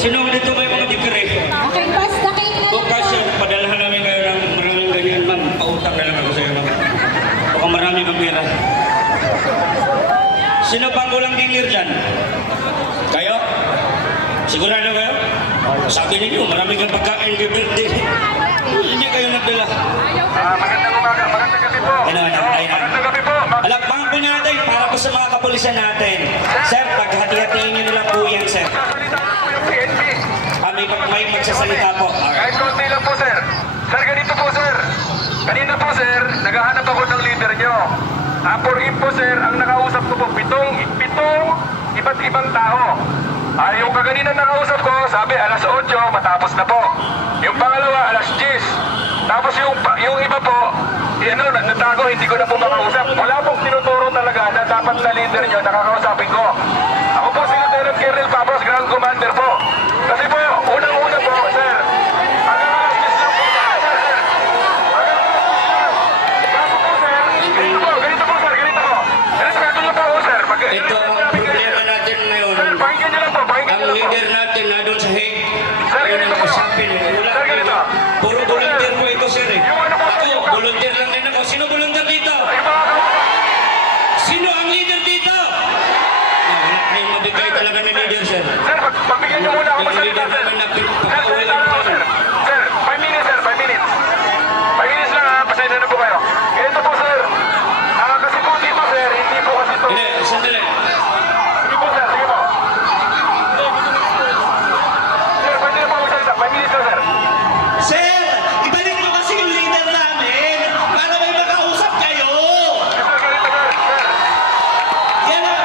Sino dito may mga degree? Okay, basta kayo na. Bukas yan, padalahan namin kayo ng maraming ganyan, ma'am. Pautang na lang ako sa'yo, ma'am. Baka maraming ang pera. Sino pang ulang dealer dyan? Kayo? Sigurado kayo? Sabi ninyo, maraming kang pagkain kay birthday. Hindi kayo nagdala. Magandang umaga, magandang gabi po. Magandang gabi po. Alakpangan po natin para po sa mga kapulisan natin. Sir, paghati-hatiin nyo nila po yan, sir. Sasalita lang po yung PNP. May magsasalita po. Kahit konti lang po, sir. Sir, ganito po, sir. Kanina po, sir, naghahanap ako ng leader nyo. For info, sir, ang nakausap ko po, pitong iba't ibang tao. Yung kaganina nakausap ko, sabi alas 8, matapos na po. Yung pangalawa, alas 10. Tapos yung iba po, natago, hindi ko na po makausap. Wala pong tinuturo talaga na dapat na leader nyo, nakakausapin ko. Ako po si Lieutenant Colonel Papos, Grand Commander po. Kasi po, unang-una po, sir, hanggang alas 10 lang po, sir. Bago po, sir, ganito po, sir, ganito po. Respeto nyo po ako, sir. Ito ang problema natin ngayon. Sir, pakinggan nyo lang po, pakinggan Ang nyo lang po. leader natin na doon sa Hague. Sir, Ayun ganito ang po. usapin. Wala Sir, ganito. puro volunteer po ito, sir. Yung ano po, sir, Ako, volunteer lang din ako. Sino volunteer dito? Yung mga Sino ang leader dito? Wala kayong mabigay talaga ng leader, sir. Sir, pagbigyan nyo muna ako magsalita, sir. Sir, salita lang ako, sir. Sir, 5 minutes, sir, 5 minutes. 5 minutes lang, ha. Pasensya na po kayo. Ito po, sir. Kasi po dito, sir, hindi po kasi ito. Hindi, sandali. Sige po, sir, sige po. Sir, pwede na po magsalita. 5 minutes lang, sir. Sir, ibalik mo kasi yung leader namin para may makausap kayo. Sir, ganito, sir. Sir, Yan ang...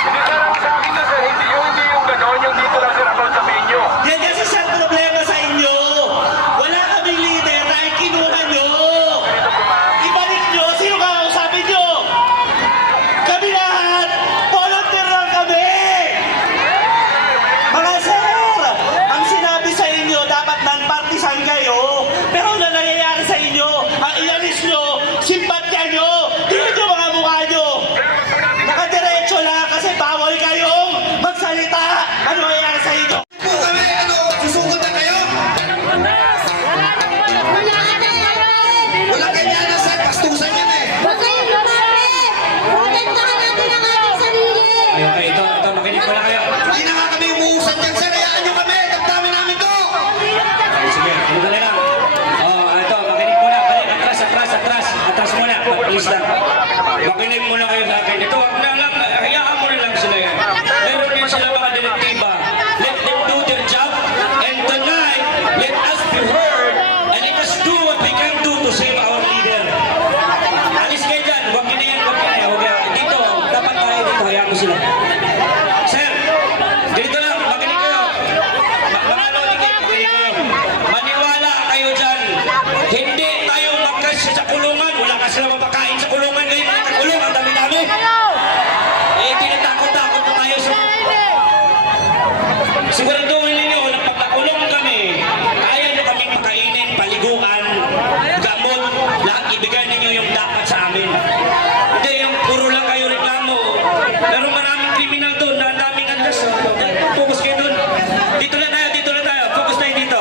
hindi, sir, ang sa akin na, sir, hindi yung gano'n, yung dito lang, sir, about sabihin nyo. Yan kasi sir problema sa inyo. Wala kaming leader dahil kinuha nyo. Ganito po, ma'am. Ibalik nyo. Sino kakausapin nyo? Kami lahat. Volunteer lang kami. Mga sir, ang sinabi sa inyo, dapat non-partisan kayo. Pero ano nangyayari sa inyo? Ang ilalis nyo, simpatya nyo. Tingnan nyo mga mukha nyo. Nakadiretso lang kasi bawal kayong magsalita. Ano nangyayari sa inyo? Po kami, susugot na kayo? Wala ka na yan. Walang ganyan na sir, pastusan yan eh. Huwag kayong lumapit. Protektahan natin ang ating sarili. Okay, ito, makinig ko na kayo. Hindi na nga kami umuusad yan sir, hayaan nyo kami, damdamin namin to. Okay, sige, ano ka na lang. Ito, makinig muna. Balik, atras. Atras muna. Please lang. Makinig muna kayo sa akin. Ito, wag na lang. Hayaan mo na lang sila yan. Meron din sila mga direktiba. Let them do their job. And tonight, let us be heard. And let us do what we can do to save our leader. Alis kayo dyan. Wag na yan. Okay, dito, dapat tayo dito. Hayaan mo sila. Sir, dito lang. Makinig kayo. Mga lodi kayo, makinig kayo. Maniwala kayo dyan. Hindi tayo magkasya sa kulungan. Wala ka sila mapakain sa kulungan. Ngayon, nakakulong. Ang dami-dami. Tinatakot-takot na tayo sa... Siguraduhin ninyo, na pag nakulong kami, kaya nyo kaming pakainin, paliguan, gamot, lahat ibigay ninyo yung dapat sa amin. Hindi, yung puro lang kayo reklamo. Pero maraming kriminal doon, na daming andas. Focus kayo doon. Dito lang tayo. Focus tayo dito.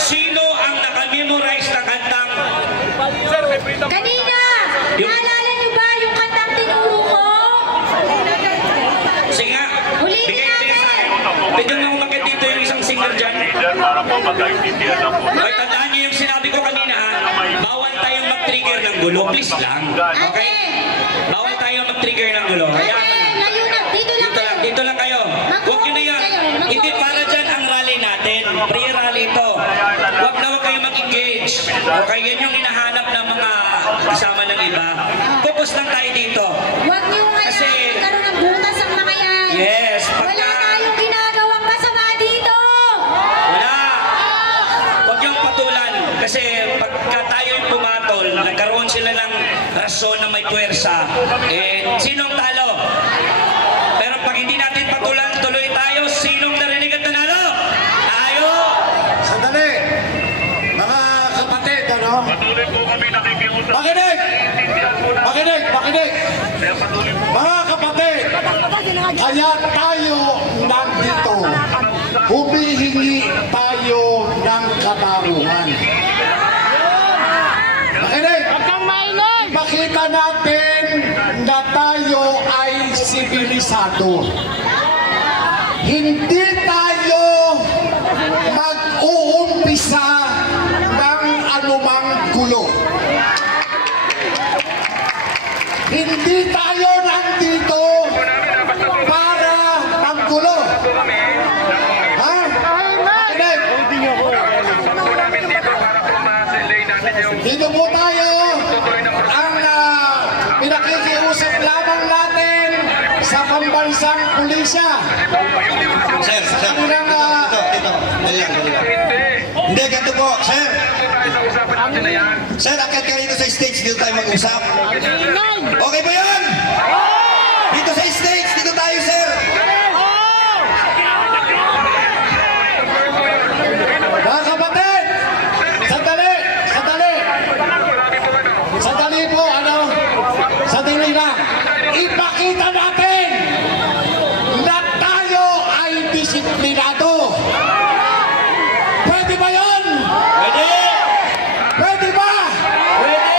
Sino ang nakamemorize na kantang Sir, may freedom. Kanina, naalala niyo ba yung kantang tinuro ko? Sige nga. Ulitin Bigay sa akin. Bigyan mo umakit dito yung isang singer dyan. Para po magkaintindihan lang po. Ay, tandaan niyo yung sinabi ko kanina, ha? Bawal tayong mag-trigger ng gulo. Please lang. Okay? Bawal tayong mag-trigger ng gulo. Kaya, Layo na, dito lang kayo. Huwag niyo na yan. Hindi para dyan ang rally natin. Pre-rally ito. Huwag kayo mag-engage. Okay, yan yung hinahanap ng mga kasama ng iba. Focus lang tayo dito. Huwag niyo Kasi- kaya magkaroon ng butas ang mga yan. Yes, Wala tayong ginagawang masama dito. Wala. Huwag yung patulan. Kasi pagka tayo'y pumatol, nagkaroon sila ng rason na may puwersa. Sinong talo? Pero pag hindi natin patulan, tuloy tayo, sinong narinig at nanalo? Tayo! Sandali! Mga kapatid, ano? Patuloy po kami nakikiusap. Makinig! Makinig! Makinig! Mga kapatid, kaya tayo nandito. Humihingi tayo ng katarungan. Makinig! Makita natin na tayo ay sibilisado. Hindi tayo mag-uumpisa ng anumang gulo. Hindi tayo nandito para maggulo. Ha? Makinig! Po namin dito para po ma-delay natin yung Dito po tayo. tuloy ng Ang pinakikiusap lamang natin sa pambansang pulisya. Sir, Sa sir. kanilang Hindi, ganito po. Sir, tayo sa usapan natin na yan. sir, akit ka rito sa stage. Dito tayo mag-usap. Okay ba yan? Dito sa stage. Dito tayo, sir. mga kapatid, sandali, sandali. Sandali po, sandali lang. Ipakita natin na tayo ay disiplinado. Pwede ba yun? Pwede! Pwede ba? Pwede!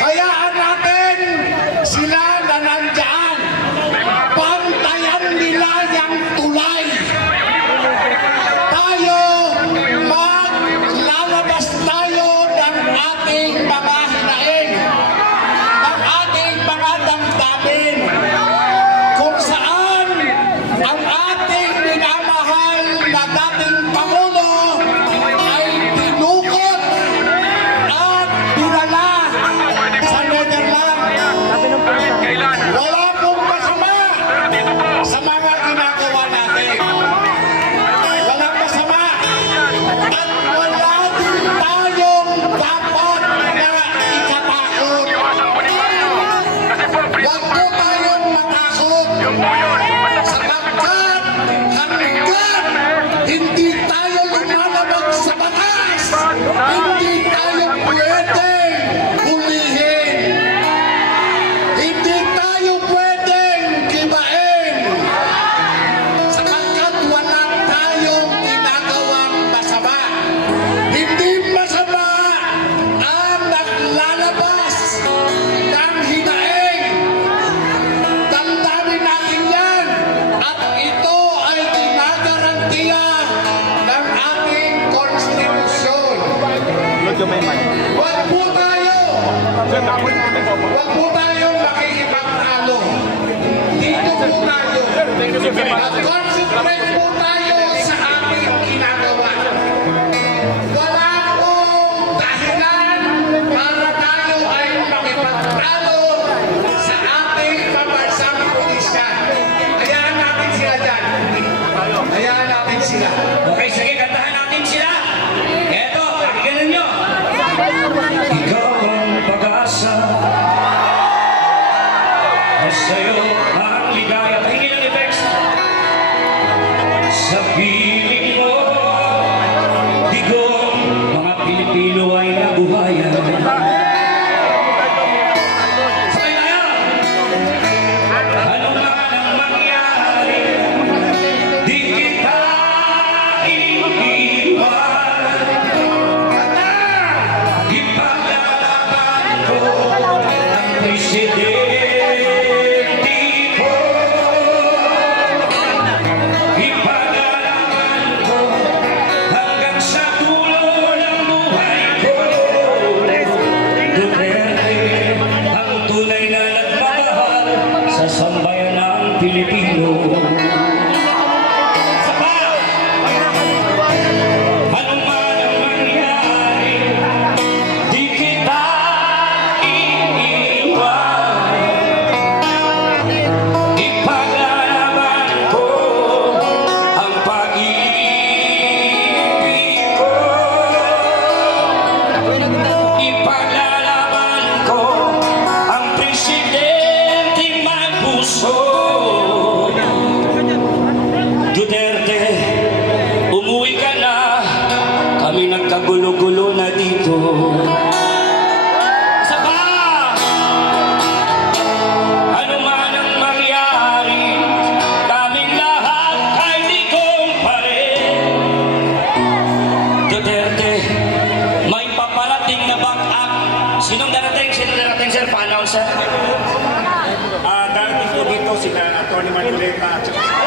Hayaan natin sila na nandyan. Pantayan nila yung tulay. Tayo, maglalabas tayo ng ating mga hinaing, ng ating mga damdamin, kung saan ang ating minamahal na dating Pangulo ay tinukot at dinala sa Netherlands. Wala pong masama sa mga ginagawa natin. Walang masama. At wala din tayong dapat na ikatakot. Huwag po tayong matakot. Sapagkat hanggat hindi tayo lumalabag sa batas, hindi tayo pwedeng hulihin. Hindi tayo pwedeng gibain. Sapagkat wala tayong ginagawang masama. Hindi masama ang naglalabas ng hinaing. Tandaan natin yan. At ito ay ginagarantiya ng ating konstitusyon. Huwag po tayo makikipagtalo. Dito po tayo. Mag-concentrate po tayo sa ating ginagawa. Wala pong dahilan para tayo ay makipagtalo sa ating pambansang pulisya. Hayaan natin sila dyan. Hayaan natin sila. Okay, sige, kantahan natin sila. Eto, pakinggan nyo. Ikaw ang pag-asa na sa'yo ang ligaya. Pakinggan ang effects. Sa piling mo, digong mga Pilipino ay nabuhayan. Sabay tayo! Ano man ang mangyari, di kita iiwan. Ipaglalaban ko ang presidente ko. Ipaglalaban Sinong darating? Sino darating, sir? Pa-announce, sir? Darating po dito sila Atty. Marcoleta at saka si